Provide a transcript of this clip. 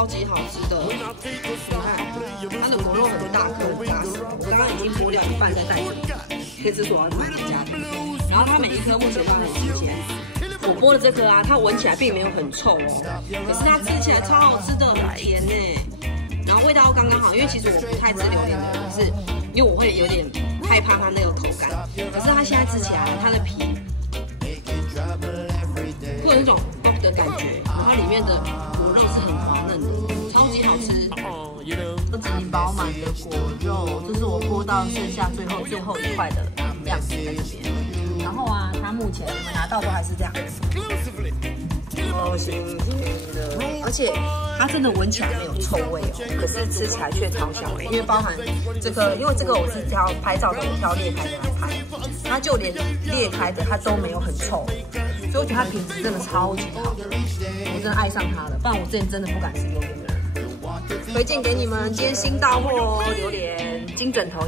超级好吃的。你看，它的果肉很大颗很扎实，我刚刚已经剥掉一半在袋子里，可以吃所有买家。然后它每一颗目前都很新鲜。我剥的这颗啊，它闻起来并没有很臭哦，可是它吃起来超好吃的，很甜呢。然后味道刚刚好，因为其实我不太吃榴莲的，可是因为我会有点害怕它那个口感。可是它现在吃起来，它的皮会有那种爆的感觉，然后里面的果肉是很滑嫩的，超级好吃。超级饱满的果肉，这是我剥到剩下最后一块的样子在这边。然后啊，它目前你们拿到都还是这样，超新鲜的，而且它真的闻起来没有臭味哦，可是吃起来却超香味，因为包含这个，因为这个我是挑拍照的，我挑裂开的来拍，它就连裂开的它都没有很臭，所以我觉得它品质真的超级好的，我真的爱上它了，不然我之前真的不敢吃榴莲的。推荐给你们，今天新到货哦，榴莲金枕头。